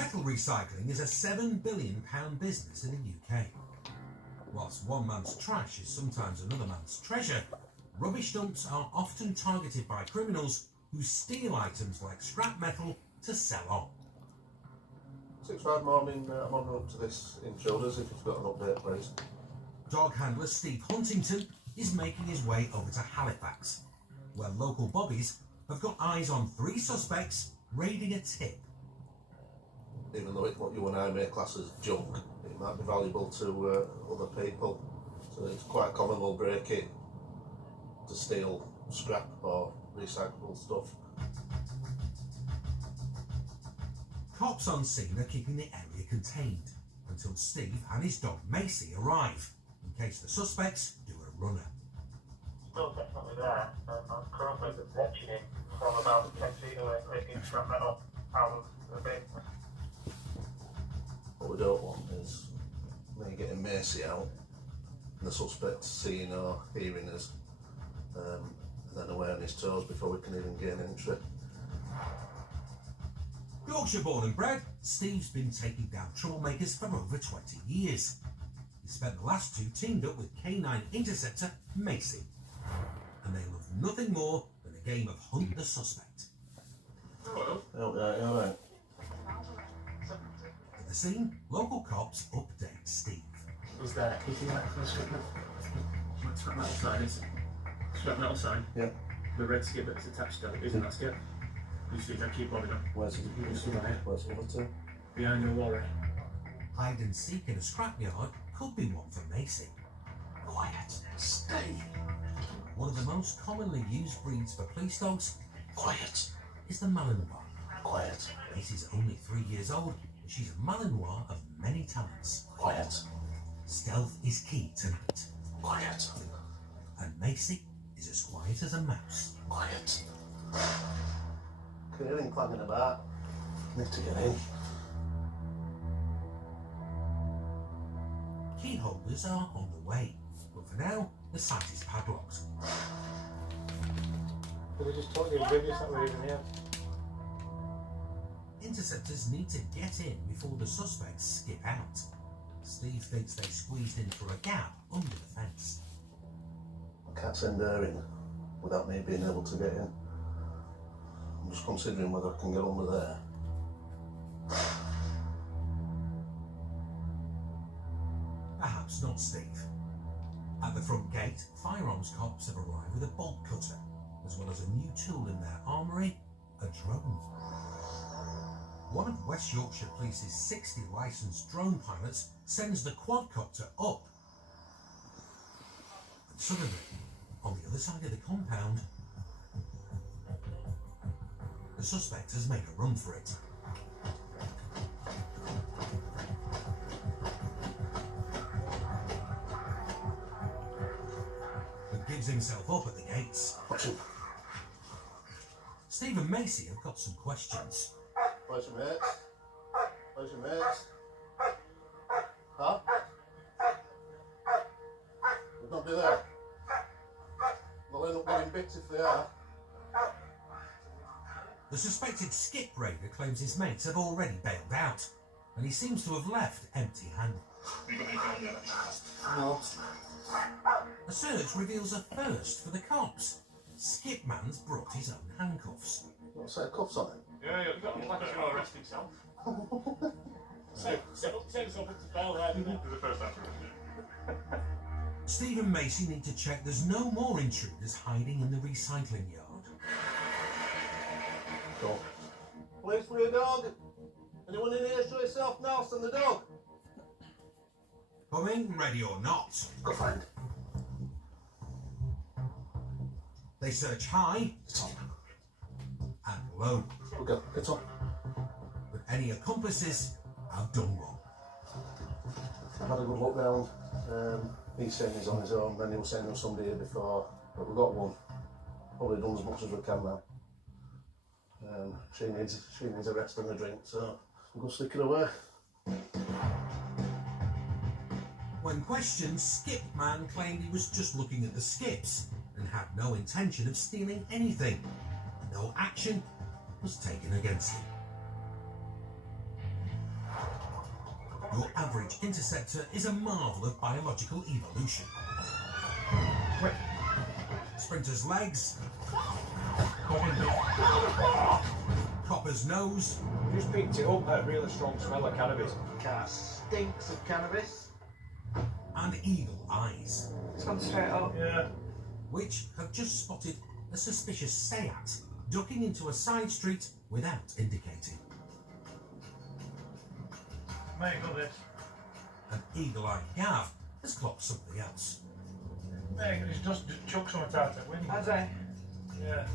Metal recycling is a £7 billion business in the UK. Whilst one man's trash is sometimes another man's treasure, rubbish dumps are often targeted by criminals who steal items like scrap metal to sell on. 6-5 morning, I'm on route to this in Childers, if you've got an update, please. Dog handler Steve Huntington is making his way over to Halifax, where local bobbies have got eyes on 3 suspects raiding a tip. Even though it's what you and I may class as junk, it might be valuable to other people. So it's quite common they'll break it to steal scrap or recyclable stuff. Cops on scene are keeping the area contained until Steve and his dog Macy arrive, in case the suspects do a runner. Still definitely there, and I'm currently watching him from about 10 feet away, taking scrap metal out of the bin. What we don't want is me getting Macy out and the suspect seeing or hearing us and then away on his toes before we can even gain entry. Yorkshire born and bred, Steve's been taking down troublemakers for over 20 years. He spent the last 2 teamed up with K9 interceptor Macy, and they love nothing more than a game of hunt the suspect. Hello. Alright. At the scene, local cops update Steve. Was there? Can you see that for the scrap metal sign? Is scrap metal sign? Yeah. The red skip that's attached to it, isn't that skip? You see that keep on it up. Where's the other two? Behind your wall. Hide and seek in a scrapyard could be one for Macy. Quiet. Stay. One of the most commonly used breeds for police dogs Quiet. is the Malinois. Quiet. Macy's only 3 years old, and she's a Malinois of many talents. Quiet. Stealth is key tonight, Quiet. and Macy is as quiet as a mouse. Quiet. Clearing clanging about. Need to get in. Key holders are on the way, but for now, the site is padlocked. Did we just told you previous that we're even here? Interceptors need to get in before the suspects skip out. Steve thinks they squeezed in through a gap under the fence. I can't send her in without me being able to get in. I'm just considering whether I can get under there. Perhaps not Steve. At the front gate, firearms cops have arrived with a bolt cutter, as well as a new tool in their armoury, a drone. One of West Yorkshire Police's 60 licensed drone pilots sends the quadcopter up. And suddenly, on the other side of the compound, the suspect has made a run for it. And gives himself up at the gates. Watch him. Steve and Macy have got some questions. Where's your mates? Where's your mates? Huh? They'll not be there. They'll end up getting bits if they are. The suspected skip raider claims his mates have already bailed out, and he seems to have left empty-handed. No. A search reveals a first for the cops. Skipman's brought his own handcuffs. Got a set of cuffs on him. Yeah, you've got like he's going to arrest himself. Set us up to bail there, didn't it? The first time. Steve and Macy need to check there's no more intruders hiding in the recycling yard. Go. Place for your dog. Anyone in here show yourself now, send the dog. Coming, ready or not. Go find. They search high Get on. and low, We'll go. Get on. but any accomplices have done wrong. I've had a good look round. He's saying he's on his own, then he was saying there was somebody here before, but we've got one. Probably done as much as we can now. She needs a rest and a drink, so we'll go stick it away. When questioned, Skipman claimed he was just looking at the skips and had no intention of stealing anything. No action was taken against him. Your average interceptor is a marvel of biological evolution. Wait. Sprinter's legs, What is it? Copper's nose, Just picked it up, a really strong smell of cannabis. Car stinks of cannabis. and eagle eyes, It's gone straight up. Yeah. which have just spotted a suspicious Seat ducking into a side street without indicating. Mate, got this. An eagle-eyed Gav has clocked something else. Mate, it's just chuck something out the window. Has he? Yeah.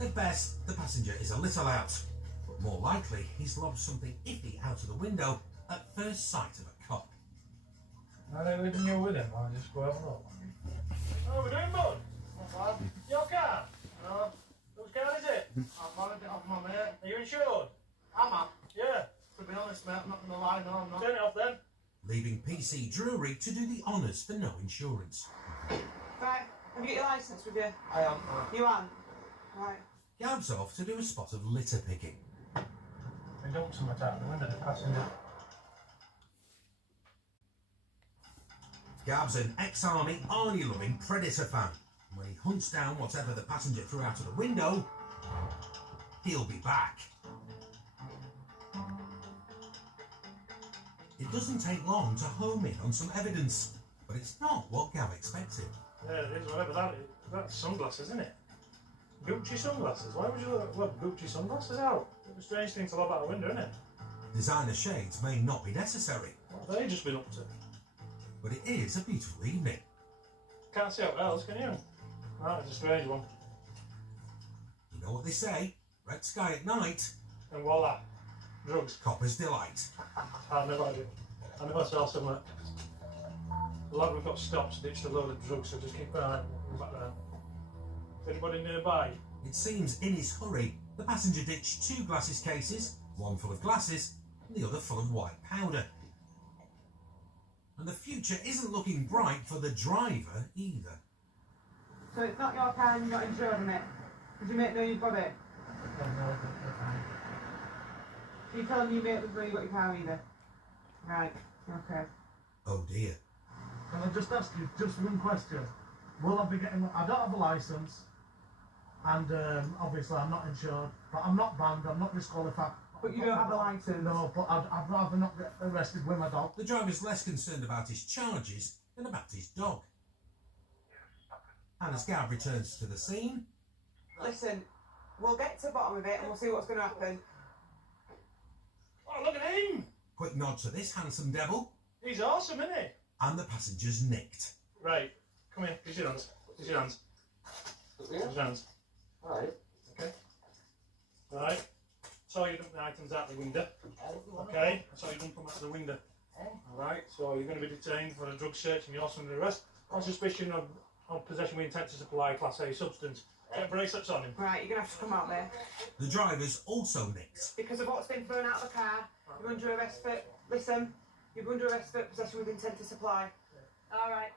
At best, the passenger is a little out, but more likely he's lobbed something iffy out of the window at first sight of a cop. Are they leaving you with him? I'll just go have a look. Oh, we're doing, bud? Your car? No. Whose car is it? I've borrowed it off my mate. Are you insured? Am I? Yeah. To be honest, mate, I'm not going to lie, no, I'm not. Turn it off then. Leaving PC Drury to do the honours for no insurance. Right, have you got your licence with you? I am. You aren't? Right. Gav's off to do a spot of litter picking. They dumped something out the window, the passenger. Gav's an ex-army, Arnie-loving Predator fan. When he hunts down whatever the passenger threw out of the window, he'll be back. It doesn't take long to home in on some evidence, but it's not what Gav expected. Yeah, it is, whatever that is. That's sunglasses, isn't it? Gucci sunglasses. Why would you lob Gucci sunglasses out? It's a strange thing to lob out a window, isn't it? Designer shades may not be necessary, What have they just been up to? but it is a beautiful evening. Can't see out else, can you? Right, it's a strange one. You know what they say, red sky at night, And voila, drugs. copper's delight. I never saw somewhere. The lad we've got stops ditched a load of drugs, so just keep an eye on the background. Is anybody nearby? It seems in his hurry, the passenger ditched 2 glasses cases, one full of glasses, and the other full of white powder. And the future isn't looking bright for the driver either. So it's not your car and you're not insured on it? Did your mate know you've got it? So you're telling your mate doesn't know you've got your car either? Right, okay. Oh dear. Can I just ask you just one question? Will I be getting? I don't have a license, and obviously I'm not insured, but I'm not banned. I'm not disqualified. But you don't have a licence? No, but I'd rather not get arrested with my dog. The driver's less concerned about his charges than about his dog. And as Gav returns to the scene, Listen, we'll get to the bottom of it and we'll see what's going to happen. Oh, look at him! quick nod to this handsome devil, He's awesome, isn't he? and the passenger's nicked. Right, come here, use your hands. Use your hands. Use your hands. Alright. Okay. Right. So you dump the items out the window. Okay. So you dump them out the window. Alright. So you're going to be detained for a drug search and you're also under arrest on suspicion of possession with intent to supply Class A substance. Get bracelets on him. Right, you're going to have to come out there. The driver's also nicked. Because of what's been thrown out of the car, you're under arrest for, listen, you're under arrest for possession with intent to supply. Alright.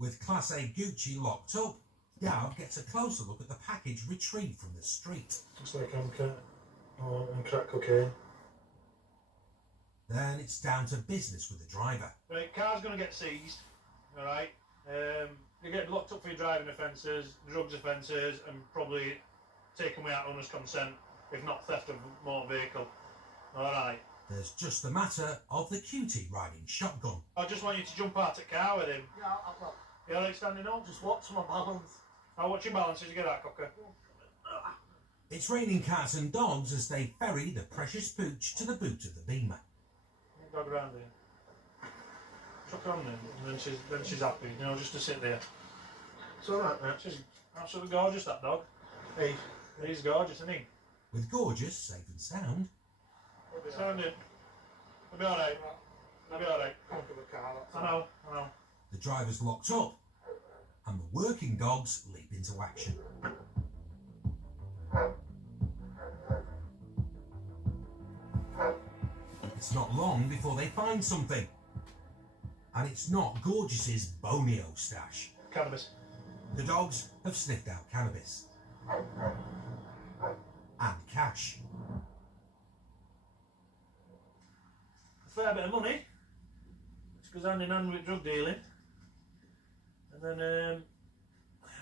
With Class A Gucci locked up, Gav gets a closer look at the package retrieved from the street. Looks like and crack cocaine. Then it's down to business with the driver. Right, car's going to get seized. Alright. You get locked up for your driving offences, drugs offences, and probably taken without owner's consent, if not theft of motor vehicle. Alright. There's just the matter of the cutie riding shotgun. I just want you to jump out of the car with him. Yeah, I've got. You alright standing up? Just watch my balance. I'll watch your balance as you get out, cocker. It's raining cats and dogs as they ferry the precious pooch to the boot of the Beamer. Dog around here. Chuck her on there, and then she's happy, you know, just to sit there. It's alright, mate. She's absolutely gorgeous, that dog. Hey. He's gorgeous, isn't he? With gorgeous, safe and sound, Sound it. I'll be alright. I'll be alright. Come for the car, that's I know, I know. the driver's locked up, and the working dogs leap into action. It's not long before they find something. And it's not Gorgeous's Bonio stash. Cannabis. The dogs have sniffed out cannabis. and cash. A fair bit of money, which goes hand in hand with drug dealing. And then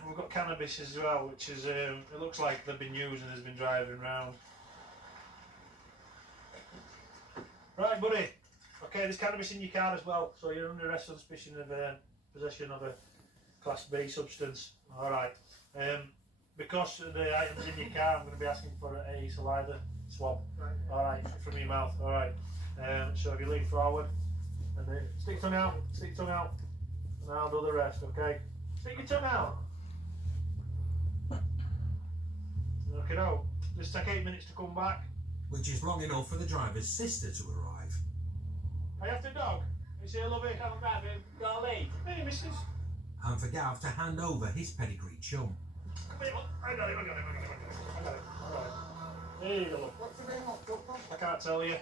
we've got cannabis as well, which is, it looks like they've been used and has been driving around. Right, buddy. Okay, there's cannabis in your car as well, so you're under arrest on suspicion of possession of a Class B substance. Alright. Because of the items in your car, I'm going to be asking for a saliva swab. Alright, from your mouth. Alright. So if you lean forward, and then stick your tongue out, and I'll do the rest, okay? Stick your tongue out. Knock it out. Just take 8 minutes to come back. Which is long enough for the driver's sister to arrive. I have to dog. You say, love it, come back, got a lead. Hey, missus. And for Gav to hand over his pedigree chum. I got it. There you go. I can't tell you.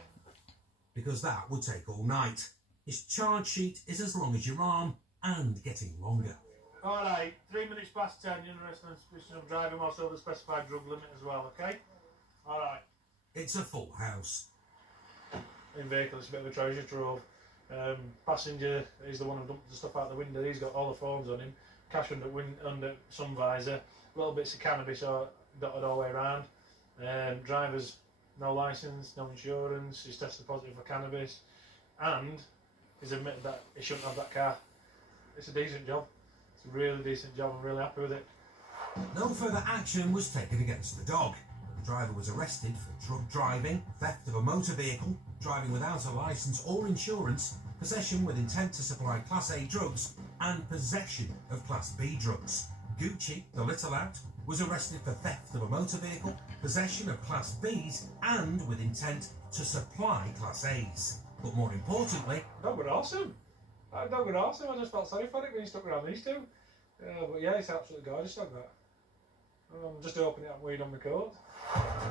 Because that would take all night. His charge sheet is as long as your arm and getting longer. Alright, 3 minutes past 10, you're arrested on suspicion of driving whilst over the specified drug limit as well, okay? Alright. It's a full house. In vehicle, it's a bit of a treasure trove. Passenger is the one who dumped the stuff out the window. He's got all the phones on him, cash under sun visor, little bits of cannabis dotted all the way around. Driver's no licence, no insurance, he's tested positive for cannabis, and he's admitted that he shouldn't have that car. It's a decent job. It's a really decent job. I'm really happy with it. No further action was taken against the dog. The driver was arrested for drug driving, theft of a motor vehicle, driving without a licence or insurance, possession with intent to supply Class A drugs, and possession of Class B drugs. Gucci, the little out, was arrested for theft of a motor vehicle, possession of Class Bs, and with intent to supply Class As. But more importantly, Dog was awesome. That dog was awesome. I just felt sorry for it when he stuck around these two. But yeah, it's absolutely gorgeous dog, that. I'm just opening it up weed on my coat.